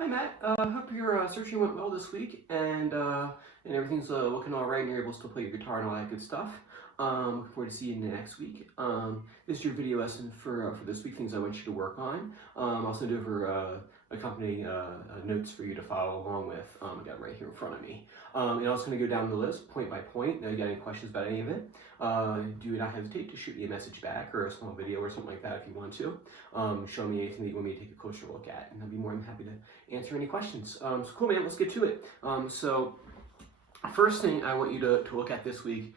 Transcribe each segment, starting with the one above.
Hi Matt, hope your searching went well this week and everything's looking all right and you're able to still play your guitar and all that good stuff. Looking forward to seeing you next week. This is your video lesson for this week, things I want you to work on. I'll send over accompanying notes for you to follow along with. I got them right here in front of me. And I'm also going to go down the list point by point. Now, you got any questions about any of it, do not hesitate to shoot me a message back or a small video or something like that if you want to. Show me anything that you want me to take a closer look at, and I'll be more than happy to answer any questions. So cool, man, let's get to it. First thing I want you to look at this week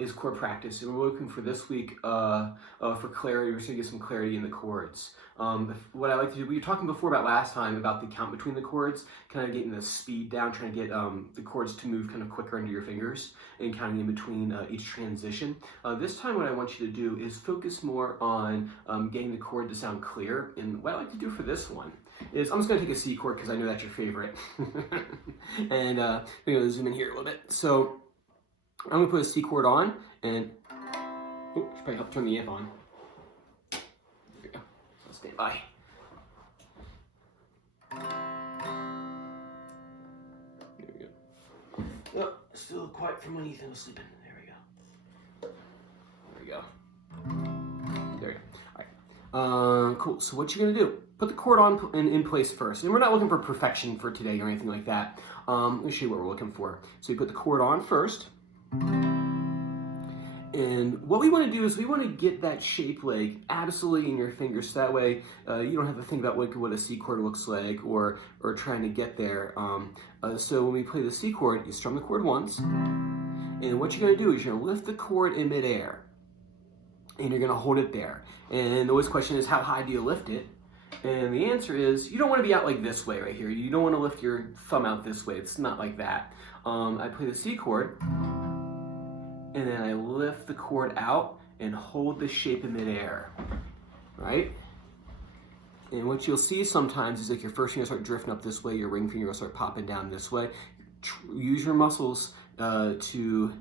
is chord practice. And we're looking for this week for clarity. We're going to get some clarity in the chords. What I like to do, we were talking before about last time about the count between the chords, kind of getting the speed down, trying to get the chords to move kind of quicker into your fingers and counting in between each transition. This time what I want you to do is focus more on getting the chord to sound clear. And what I like to do for this one is I'm just going to take a C chord because I know that's your favorite. And I'm going to zoom in here a little bit. So I'm going to put a C chord on and should probably help turn the amp on. There we go. So stand by. There we go. Oh, still quiet from when Ethan was sleeping. There we go. There we go. There we go. All right. Cool. So what you're going to do, put the chord on in place first. And we're not looking for perfection for today or anything like that. Let me show you what we're looking for. So you put the chord on first. And what we want to do is we want to get that shape like absolutely in your fingers. So that way you don't have to think about what a C chord looks like or trying to get there. So when we play the C chord, you strum the chord once. And what you're going to do is you're going to lift the chord in midair. And you're going to hold it there. And the always question is, how high do you lift it? And the answer is, you don't want to be out like this way right here. You don't want to lift your thumb out this way. It's not like that. I play the C chord, and then I lift the chord out and hold the shape in midair, right? And what you'll see sometimes is like your first finger will start drifting up this way, your ring finger will start popping down this way. Use your muscles to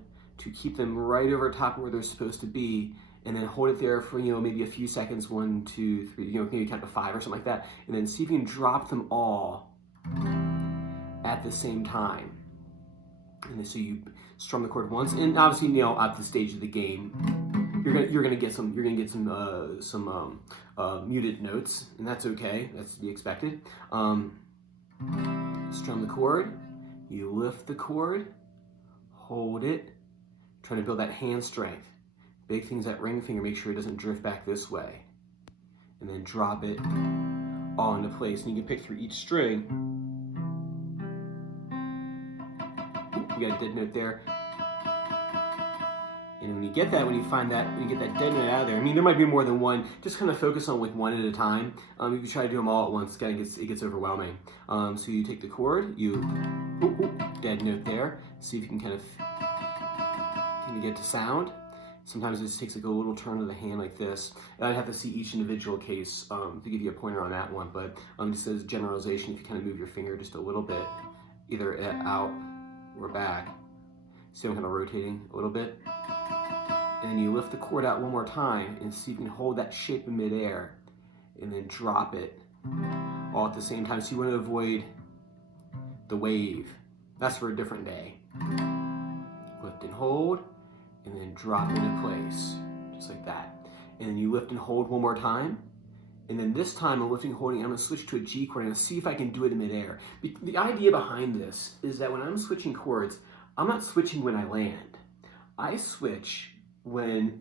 keep them right over top of where they're supposed to be. And then hold it there for, maybe a few seconds, 1, 2, 3, maybe count to 5 or something like that. And then see if you can drop them all at the same time. And then so you strum the chord once, and obviously, at the stage of the game, you're gonna get some muted notes, and that's okay. That's to be expected. Strum the chord. You lift the chord, hold it, trying to build that hand strength. Big thing's that ring finger, make sure it doesn't drift back this way. And then drop it all into place. And you can pick through each string. You got a dead note there. And when you get that, when you get that dead note out of there, there might be more than one, just kind of focus on like one at a time. If you try to do them all at once, it gets overwhelming. So you take the chord, dead note there. See if you can kind of get to sound. Sometimes it just takes like a little turn of the hand like this. And I'd have to see each individual case to give you a pointer on that one. But just as generalization, if you kind of move your finger just a little bit, either out or back, see I'm kind of rotating a little bit. And then you lift the chord out one more time and see if you can hold that shape in midair and then drop it all at the same time. So you want to avoid the wave. That's for a different day. Lift and hold. And then drop it into place, just like that. And then you lift and hold one more time. And then this time I'm lifting and holding, I'm going to switch to a G chord. I'm going to see if I can do it in midair. The idea behind this is that when I'm switching chords, I'm not switching when I land. I switch when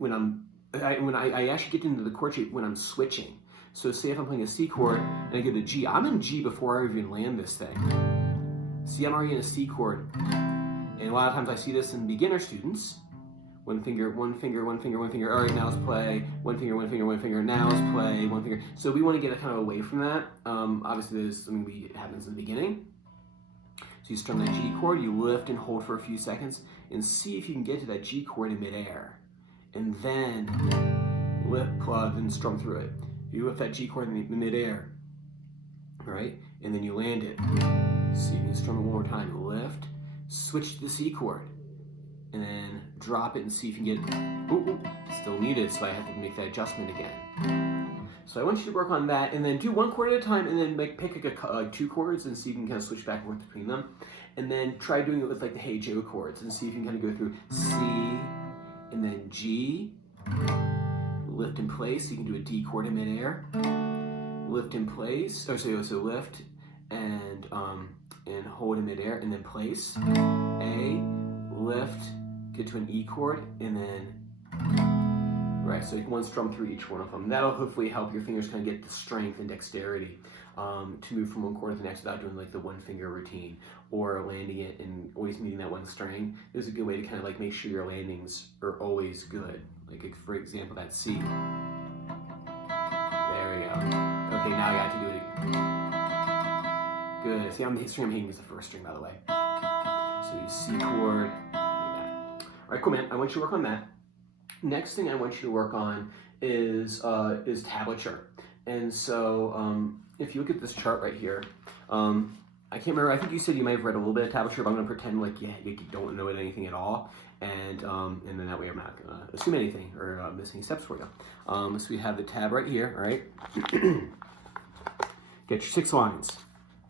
I actually get into the chord shape when I'm switching. So say if I'm playing a C chord and I get a G, I'm in G before I even land this thing. See, I'm already in a C chord. And a lot of times I see this in beginner students. One finger, one finger, one finger, one finger. All right, now let's play. One finger, one finger, one finger. Now let's play. One finger. So we want to get kind of away from that. Obviously, there's something that happens in the beginning. So you strum that G chord, you lift and hold for a few seconds, and see if you can get to that G chord in midair. And then lift, plug, and strum through it. You lift that G chord in midair. All right, and then you land it. So you can strum it one more time. Lift, switch to the C chord. And then drop it and see if you can get, still muted, so I have to make that adjustment again. So I want you to work on that, and then do one chord at a time, and then pick like 2 chords, and see if you can kind of switch back and forth between them. And then try doing it with like the Hey Joe chords, and see if you can kind of go through C, and then G, lift in place. You can do a D chord in midair, lift in place. Oh, so lift and hold in midair, and then place. A, lift, get to an E chord, and then right. So you can one strum through each one of them. That'll hopefully help your fingers kind of get the strength and dexterity to move from one chord to the next without doing like the 1 finger routine or landing it and always meeting that one string. This is a good way to kind of like make sure your landings are always good. Like for example, that C. There we go. Okay, now I got to do it again. Good. See, the string I'm hitting is the first string, by the way. So you C chord, like that. All right, cool, man. I want you to work on that. Next thing I want you to work on is tablature. And so if you look at this chart right here, I can't remember, I think you said you might have read a little bit of tablature, but I'm going to pretend like you don't know anything at all. And then that way I'm not going to assume anything or miss any steps for you. So we have the tab right here, all right? Get your 6 lines.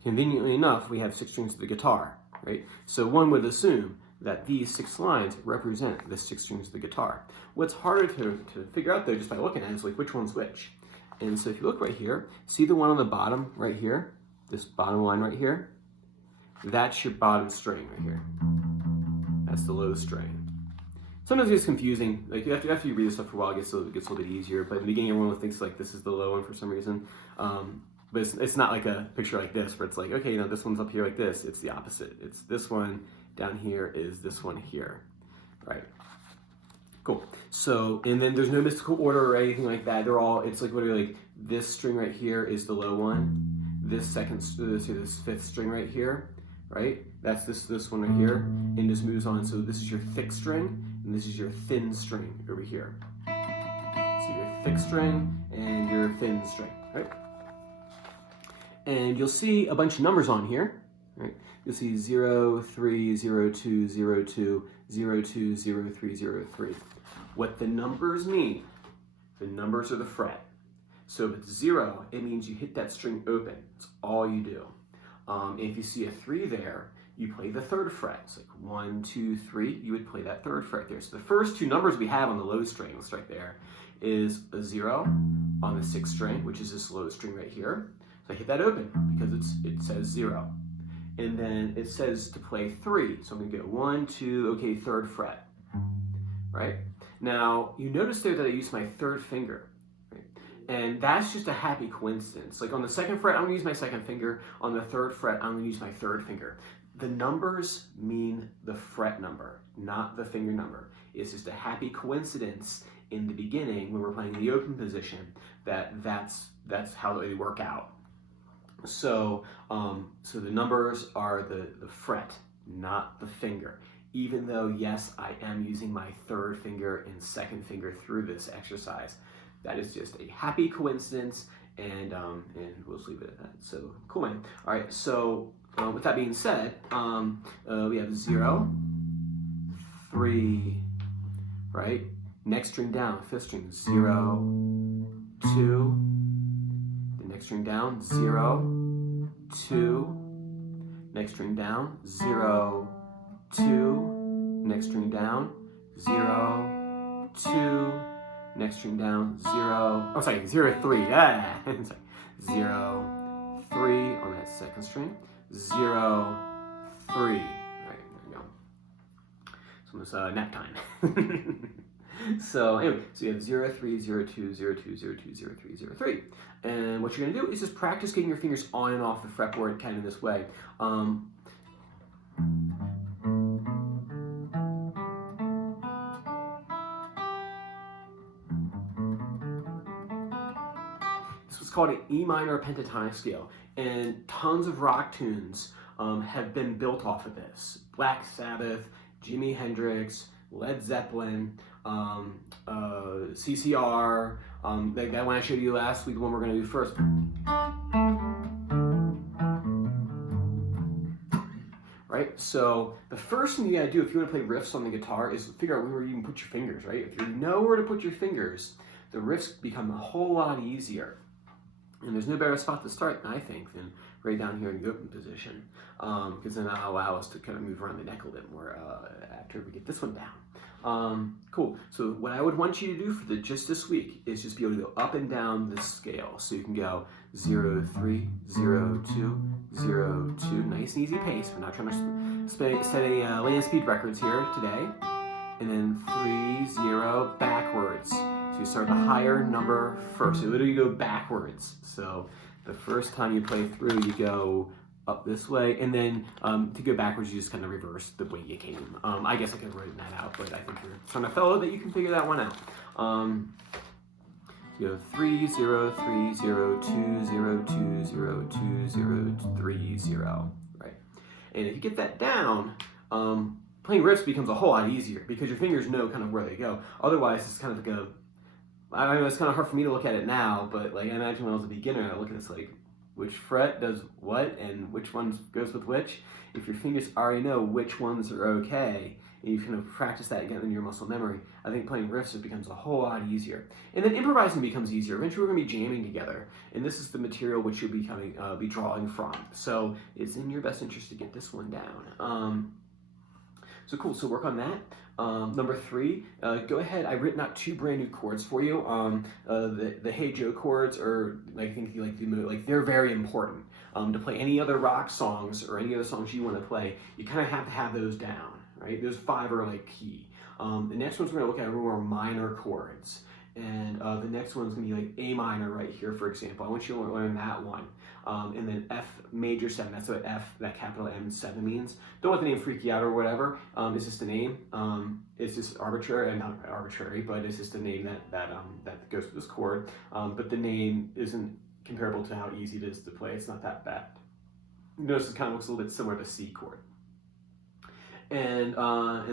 Conveniently enough, we have 6 strings of the guitar, right? So one would assume that these 6 lines represent the 6 strings of the guitar. What's harder to figure out though, just by looking at it, is like which one's which. And so if you look right here, see the one on the bottom right here? This bottom line right here? That's your bottom string right here. That's the low string. Sometimes it gets confusing. Like after you read this stuff for a while, it gets a little bit easier. But in the beginning, everyone thinks like this is the low one for some reason. But it's not like a picture like this where it's like, okay, this one's up here like this. It's the opposite. It's this one down here is this one here, right? Cool. So, and then there's no mystical order or anything like that. It's like literally like this string right here is the low one. This 5th string right here, right? That's this one right here, and this moves on. So this is your thick string, and this is your thin string over here. So your thick string and your thin string, right? And you'll see a bunch of numbers on here, right? You'll see 0, 3, 0, 2, 0, 2, 0, 2, 0, 3, 0, 3. What the numbers mean, the numbers are the fret. So if it's 0, it means you hit that string open. That's all you do. If you see a 3 there, you play the 3rd fret. It's like 1, 2, 3, you would play that 3rd fret there. So the first 2 numbers we have on the low strings right there is a 0 on the 6th string, which is this low string right here. So I hit that open because it says 0. And then it says to play 3. So I'm gonna go 1, 2, okay, 3rd fret, right? Now, you notice there that I use my 3rd finger, right? And that's just a happy coincidence. Like on the 2nd fret, I'm gonna use my 2nd finger. On the 3rd fret, I'm gonna use my 3rd finger. The numbers mean the fret number, not the finger number. It's just a happy coincidence in the beginning when we're playing the open position that's how they work out. So, so the numbers are the fret, not the finger. Even though, yes, I am using my 3rd finger and 2nd finger through this exercise. That is just a happy coincidence, and we'll just leave it at that. So, cool, man. All right, so with that being said, we have 0, 3, right? Next string down, 5th string, 0, 2, the next string down, 0, 2, next string down, 0, 2, next string down, 0, 2, next string down, 0, oh sorry, 0, 3, yeah, 0, 3 on that 2nd string, 0, 3, right, there we go. So it's nap time. So anyway, so you have 0, 3, 0, 2, 0, 2, 0, 2, 0, 3, 0, 3. And what you're gonna do is just practice getting your fingers on and off the fretboard kind of this way. This was called an E minor pentatonic scale, and tons of rock tunes have been built off of this. Black Sabbath, Jimi Hendrix, Led Zeppelin, CCR, like that one I showed you last week, the one we're going to do first. Right? So the first thing you got to do if you want to play riffs on the guitar is figure out where you can put your fingers, right? If you know where to put your fingers, the riffs become a whole lot easier. And there's no better spot to start, I think, than right down here in the open position, because then that'll allow us to kind of move around the neck a little bit more after we get this one down. Cool. So what I would want you to do for just this week is just be able to go up and down the scale. So you can go 0, 3, 0, 2, 0, 2. Nice and easy pace. We're not trying to set any land speed records here today. And then 3, 0, backwards. So you start the higher number first. So literally you go backwards. So the first time you play through, you go up this way, and then to go backwards, you just kind of reverse the way you came. I guess I could have written that out, but I think you're son of a fellow that you can figure that one out. You go 3, 0, 3, 0, 2, 0, 2, 0, 2, 0, 3, 0, right? And if you get that down, playing riffs becomes a whole lot easier because your fingers know kind of where they go. Otherwise, it's kind of like I know it's kind of hard for me to look at it now, but like I imagine when I was a beginner, I look at this like, which fret does what and which one goes with which. If your fingers already know which ones are okay, and you kind of practice that again in your muscle memory, I think playing riffs it becomes a whole lot easier. And then improvising becomes easier. Eventually we're going to be jamming together, and this is the material which you'll be drawing from. So it's in your best interest to get this one down. So cool, so work on that. Number 3, go ahead. I've written out 2 brand new chords for you. The Hey Joe chords are, I think, they're very important. To play any other rock songs or any other songs you want to play, you kind of have to have those down, right? Those 5 are like key. The next one's we're going to look at more minor chords. And the next one's going to be like A minor right here, for example. I want you to learn that one. And then F major 7, that's what F, that capital M7 means. Don't let the name freak you out or whatever. It's just a name. It's just arbitrary, not arbitrary, but it's just a name that goes with this chord. But the name isn't comparable to how easy it is to play. It's not that bad. Notice it kind of looks a little bit similar to C chord. And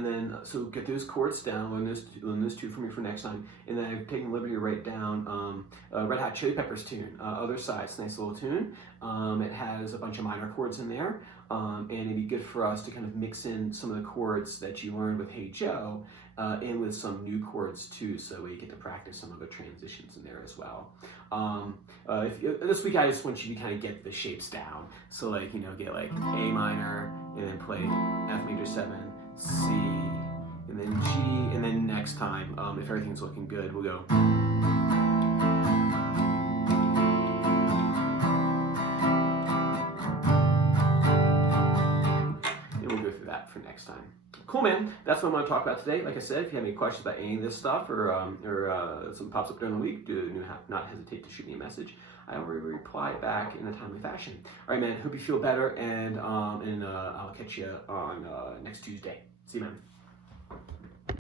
then so get those chords down, learn those 2 for me for next time. And then I've taken the liberty to write down Red Hot Chili Peppers tune, Other Side. It's a nice little tune. It has a bunch of minor chords in there, and it'd be good for us to kind of mix in some of the chords that you learned with Hey Joe, in with some new chords too, so we get to practice some of the transitions in there as well. This week I just want you to kind of get the shapes down. So like, get like A minor, and then play F major 7, C, and then G, and then next time, if everything's looking good, we'll go. And we'll go through that for next time. Cool, man. That's what I'm going to talk about today. Like I said, if you have any questions about any of this stuff or something pops up during the week, do not hesitate to shoot me a message. I will reply back in a timely fashion. All right, man. Hope you feel better, and I'll catch you on next Tuesday. See you, man.